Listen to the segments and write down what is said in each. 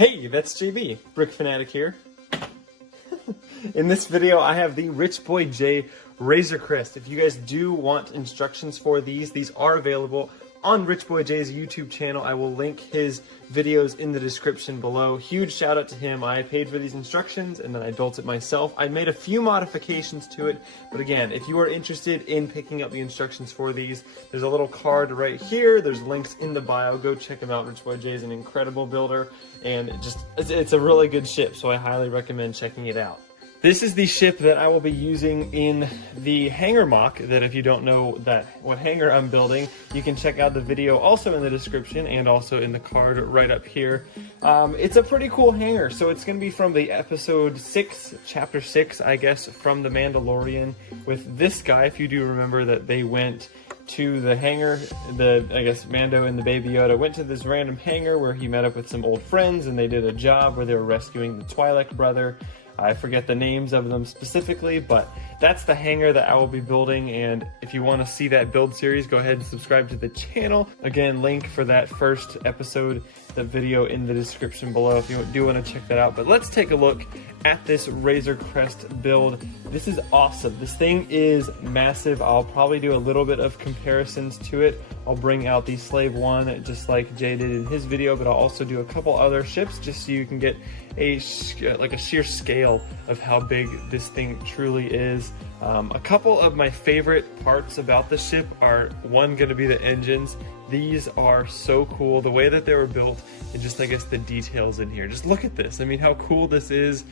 Hey, that's JB, Brick Fanatic here. In this video, I have the Rich Boy J Razor Crest. If you guys do want instructions for these are available on Rich Boy J's YouTube channel. I will link his videos in the description below. Huge shout out to him. I paid for these instructions and then I built it myself. I made a few modifications to it, but again, if you are interested in picking up the instructions for these, there's a little card right here. There's links in the bio. Go check him out. Rich Boy J is an incredible builder and it's a really good ship, so I highly recommend checking it out. This is the ship that I will be using in the hangar mock, that if you don't know what hangar I'm building, you can check out the video also in the description and also in the card right up here. It's a pretty cool hangar. So it's going to be from the episode 6, chapter 6, I guess, from The Mandalorian with this guy. If you do remember that they went to the hangar, I guess Mando and the Baby Yoda went to this random hangar where he met up with some old friends and they did a job where they were rescuing the Twi'lek brother. I forget the names of them specifically, but that's the hangar that I will be building, and if you want to see that build series, go ahead and subscribe to the channel. Again, link for that first episode, the video in the description below if you do want to check that out. But let's take a look at this Razor Crest build. This is awesome. This thing is massive. I'll probably do a little bit of comparisons to it. I'll bring out the Slave 1 just like Jay did in his video, but I'll also do a couple other ships just so you can get a sheer scale of how big this thing truly is. A couple of my favorite parts about the ship are, one, going to be the engines. These are so cool, the way that they were built, and just, I guess, the details in here. Just look at this. I mean, how cool this is.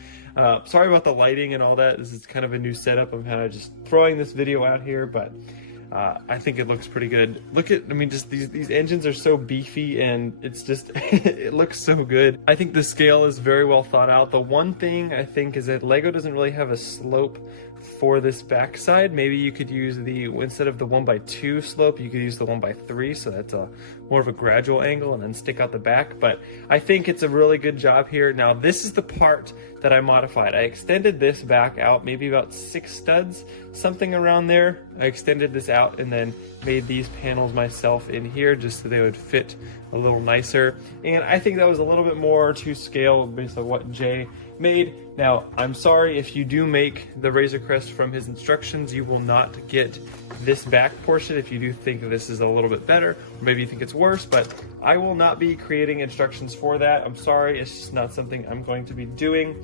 Sorry about the lighting and all that. This is kind of a new setup. I'm kind of just throwing this video out here, but I think it looks pretty good. Look at, I mean, just these engines are so beefy and it's just, it looks so good. I think the scale is very well thought out. The one thing I think is that Lego doesn't really have a slope for this backside. Maybe you could use instead of the 1x2 slope, you could use the 1x3, so that's more of a gradual angle and then stick out the back. But I think it's a really good job here. Now this is the part that I modified. I extended this back out maybe about 6 studs, something around there. I extended this out and then made these panels myself in here just so they would fit a little nicer. And I think that was a little bit more to scale based on what Jay made. Now, I'm sorry if you do make the Razor Crest from his instructions, you will not get this back portion if you do think this is a little bit better, or maybe you think it's worse, but I will not be creating instructions for that. I'm sorry, it's just not something I'm going to be doing.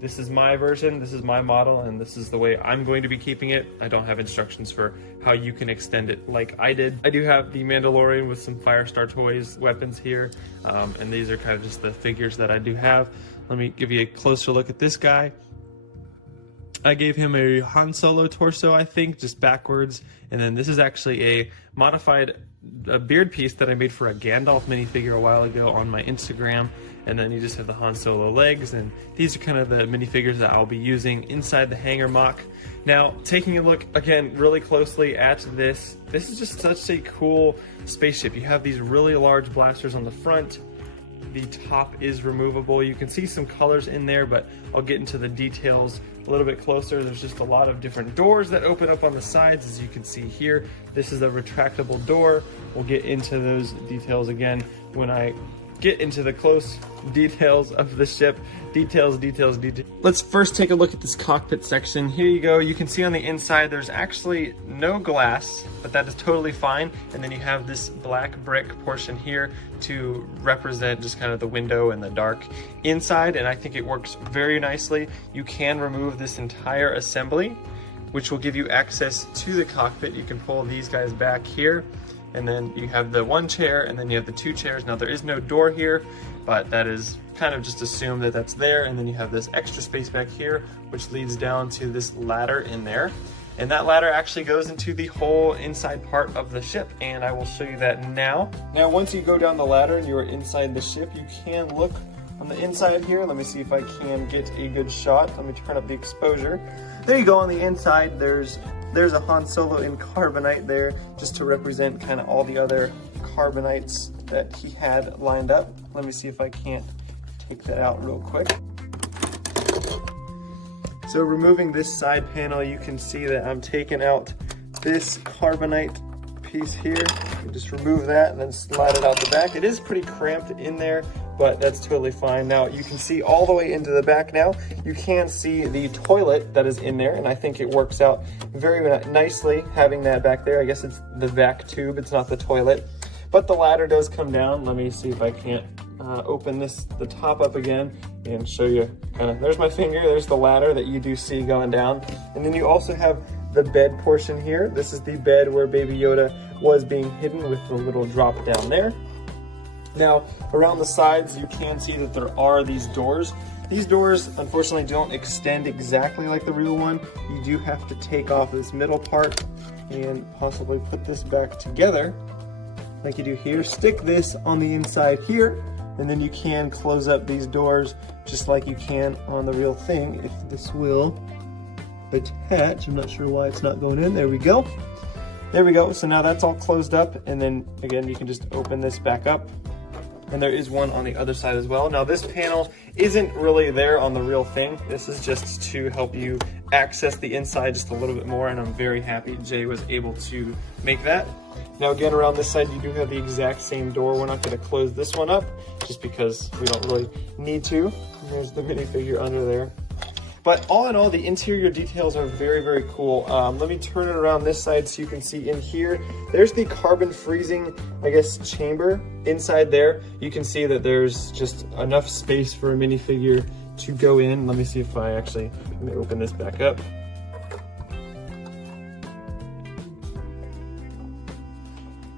This is my version, this is my model, and this is the way I'm going to be keeping it. I don't have instructions for how you can extend it like I did. I do have the Mandalorian with some Firestar Toys weapons here, and these are kind of just the figures that I do have. Let me give you a closer look at this guy. I gave him a Han Solo torso, I think, just backwards. And then this is actually a modified beard piece that I made for a Gandalf minifigure a while ago on my Instagram. And then you just have the Han Solo legs, and these are kind of the minifigures that I'll be using inside the hangar mock. Now, taking a look again really closely at this is just such a cool spaceship. You have these really large blasters on the front. The top is removable. You can see some colors in there, but I'll get into the details a little bit closer. There's just a lot of different doors that open up on the sides, as you can see here. This is a retractable door. We'll get into those details again when I get into the close details of the ship. Details. Let's first take a look at this cockpit section. Here you go. You can see on the inside there's actually no glass, but that is totally fine. And then you have this black brick portion here to represent just kind of the window and the dark inside, and I think it works very nicely. You can remove this entire assembly, which will give you access to the cockpit. You can pull these guys back here, and then you have the 1 chair, and then you have the 2 chairs. Now there is no door here, but that is kind of just assume that that's there. And then you have this extra space back here, which leads down to this ladder in there. And that ladder actually goes into the whole inside part of the ship, and I will show you that now. Now, once you go down the ladder and you are inside the ship, you can look on the inside here. Let me see if I can get a good shot. Let me turn up the exposure. There you go. On the inside, there's a Han Solo in carbonite there, just to represent kind of all the other carbonites that he had lined up. Let me see if I can't take that out real quick. So removing this side panel, you can see that I'm taking out this carbonite piece here. You just remove that and then slide it out the back. It is pretty cramped in there, but that's totally fine. Now you can see all the way into the back now. You can see the toilet that is in there, and I think it works out very nicely having that back there. I guess it's the vac tube, it's not the toilet. But the ladder does come down. Let me see if I can't open the top up again and show you kind of, there's my finger, there's the ladder that you do see going down. And then you also have the bed portion here. This is the bed where Baby Yoda was being hidden with the little drop down there. Now, around the sides, you can see that there are these doors. These doors, unfortunately, don't extend exactly like the real one. You do have to take off this middle part and possibly put this back together like you do here. Stick this on the inside here, and then you can close up these doors just like you can on the real thing if this will attach. I'm not sure why it's not going in. There we go. There we go. So now that's all closed up, and then again you can just open this back up. And there is one on the other side as well. Now this panel isn't really there on the real thing. This is just to help you access the inside just a little bit more, and I'm very happy Jay was able to make that. Now again, around this side you do have the exact same door. We're not going to close this one up just because we don't really need to. And there's the minifigure under there. But all in all, the interior details are very, very cool. Let me turn it around this side so you can see in here. There's the carbon freezing, I guess, chamber inside there. You can see that there's just enough space for a minifigure to go in. Let me see if I actually, let me open this back up.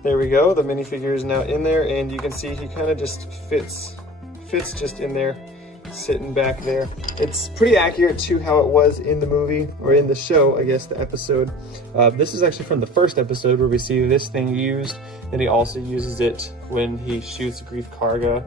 There we go, the minifigure is now in there, and you can see he kind of just fits just in there, sitting back there. It's pretty accurate to how it was in the movie, or in the show, I guess, the episode. This is actually from the first episode where we see this thing used, and he also uses it when he shoots Grief Kargas?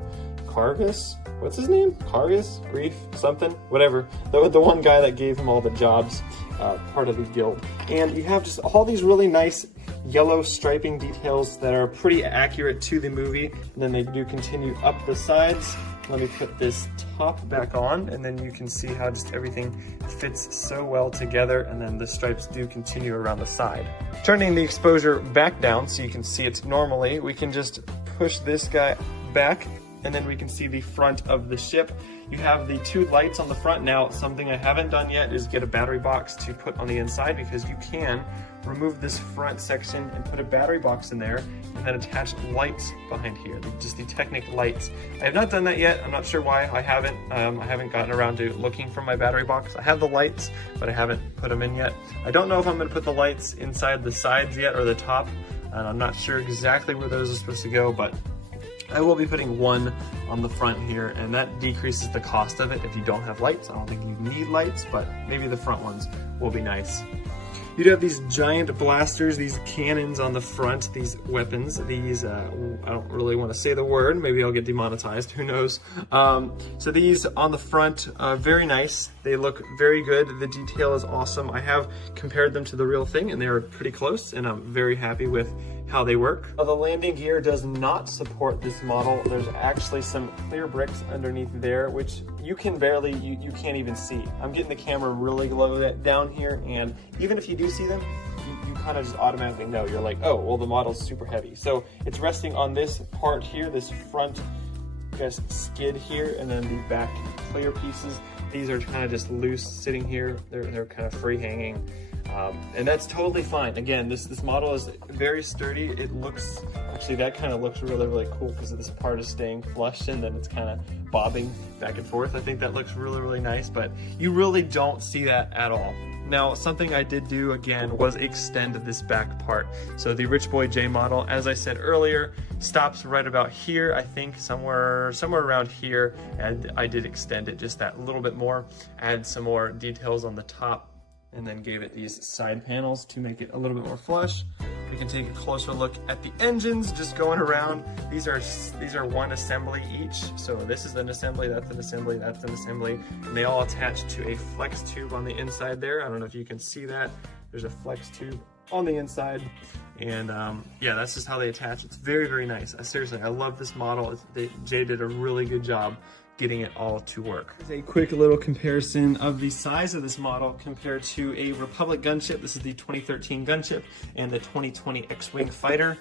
What's his name? Kargas? Grief? Something? Whatever. The one guy that gave him all the jobs, part of the guild. And you have just all these really nice yellow striping details that are pretty accurate to the movie, and then they do continue up the sides. Let me put this top back on, and then you can see how just everything fits so well together, and then the stripes do continue around the side. Turning the exposure back down so you can see it normally, we can just push this guy back, and then we can see the front of the ship. You have the two lights on the front. Now, something I haven't done yet is get a battery box to put on the inside, because you can remove this front section and put a battery box in there, and then attach lights behind here, just the Technic lights. I have not done that yet. I'm not sure why I haven't. I haven't gotten around to looking for my battery box. I have the lights, but I haven't put them in yet. I don't know if I'm going to put the lights inside the sides yet or the top, and I'm not sure exactly where those are supposed to go, but I will be putting one on the front here, and that decreases the cost of it if you don't have lights. I don't think you need lights, but maybe the front ones will be nice. You do have these giant blasters, these cannons on the front, these weapons, these, I don't really want to say the word, maybe I'll get demonetized, who knows. So these on the front, very nice. They look very good. The detail is awesome. I have compared them to the real thing, and they are pretty close, and I'm very happy with how they work. Now, the landing gear does not support this model. There's actually some clear bricks underneath there, which you can barely, you can't even see. I'm getting the camera really low down here, and even if you do see them, you kind of just automatically know. You're like, oh, well, the model's super heavy. So it's resting on this part here, this front, I guess, skid here, and then the back clear pieces. These are kind of just loose sitting here. They're kind of free hanging. And that's totally fine. Again, this model is very sturdy. It looks, actually that kind of looks really, really cool because this part is staying flush and then it's kind of bobbing back and forth. I think that looks really, really nice, but you really don't see that at all. Now, something I did do again was extend this back part. So the Rich Boy J model, as I said earlier, stops right about here, I think somewhere around here, and I did extend it just that little bit more, add some more details on the top, and then gave it these side panels to make it a little bit more flush. We can take a closer look at the engines just going around. These are one assembly each. So this is an assembly, that's an assembly, that's an assembly. And they all attach to a flex tube on the inside there. I don't know if you can see that. There's a flex tube on the inside. And yeah, that's just how they attach. It's very, very nice. Seriously, I love this model. Jay did a really good job getting it all to work. Here's a quick little comparison of the size of this model compared to a Republic gunship. This is the 2013 gunship and the 2020 X-Wing fighter.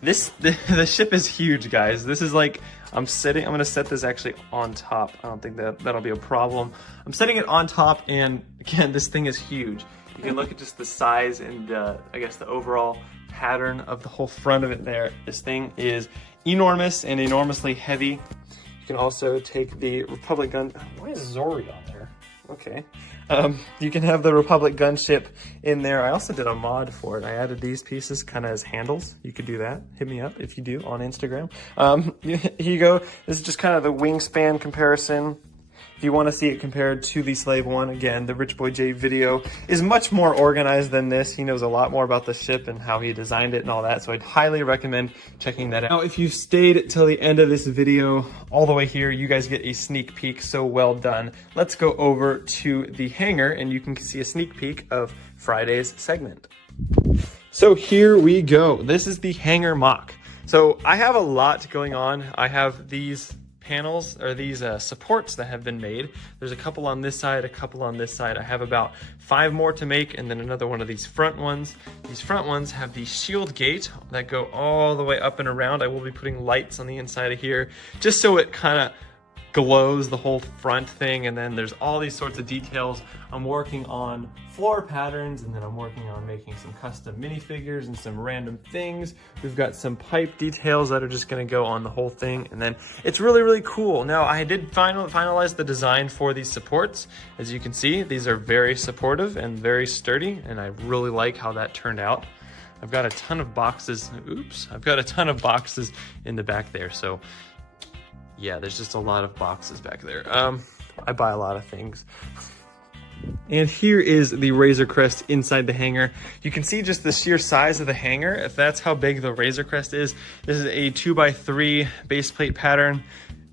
The ship is huge, guys. This is like, I'm gonna set this actually on top. I don't think that'll be a problem. I'm setting it on top, and again, this thing is huge. You can look at just the size and I guess the overall pattern of the whole front of it there. This thing is enormous and enormously heavy. You can also take the Republic gun. Why is Zori on there? Okay. You can have the Republic gunship in there. I also did a mod for it. I added these pieces kind of as handles. You could do that. Hit me up if you do on Instagram. Here you go. This is just kind of the wingspan comparison. If you want to see it compared to the Slave one, again, the Rich Boy J video is much more organized than this. He knows a lot more about the ship and how he designed it and all that, so I'd highly recommend checking that out. Now, if you've stayed till the end of this video, all the way here, you guys get a sneak peek, so well done. Let's go over to the hangar, and you can see a sneak peek of Friday's segment. So here we go. This is the hangar mock. So I have a lot going on. I have these panels, or these supports that have been made. There's a couple on this side, a couple on this side. I have about 5 more to make, and then another one of these front ones. These front ones have the shield gate that go all the way up and around. I will be putting lights on the inside of here, just so it kind of glows the whole front thing. And then there's all these sorts of details. I'm working on floor patterns, and then I'm working on making some custom minifigures and some random things. We've got some pipe details that are just going to go on the whole thing, and then it's really, really cool. Now, I did finalize the design for these supports. As you can see, these are very supportive and very sturdy, and I really like how that turned out. I've got a ton of boxes. Oops, I've got a ton of boxes in the back there, so yeah, there's just a lot of boxes back there. I buy a lot of things. And here is the Razor Crest inside the hangar. You can see just the sheer size of the hangar. If that's how big the Razor Crest is, this is a 2x3 base plate pattern.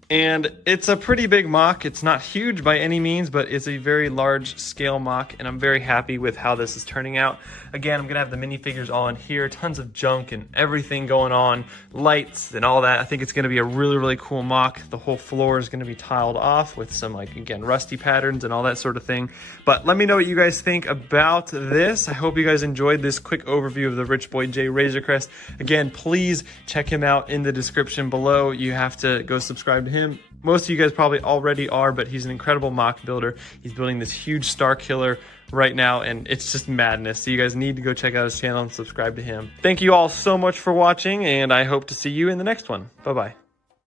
And it's a pretty big mock. It's not huge by any means, but it's a very large scale mock, and I'm very happy with how this is turning out. Again, I'm gonna have the minifigures all in here, tons of junk and everything going on, lights and all that. I think it's gonna be a really, really cool mock. The whole floor is gonna be tiled off with some, like, again, rusty patterns and all that sort of thing. But let me know what you guys think about this. I hope you guys enjoyed this quick overview of the Rich Boy J Razor Crest. Again, please check him out in the description below. You have to go subscribe to him. Most of you guys probably already are, but he's an incredible mock builder. He's building this huge Star Killer right now, and it's just madness. So you guys need to go check out his channel and subscribe to him. Thank you all so much for watching, and I hope to see you in the next one. Bye-bye.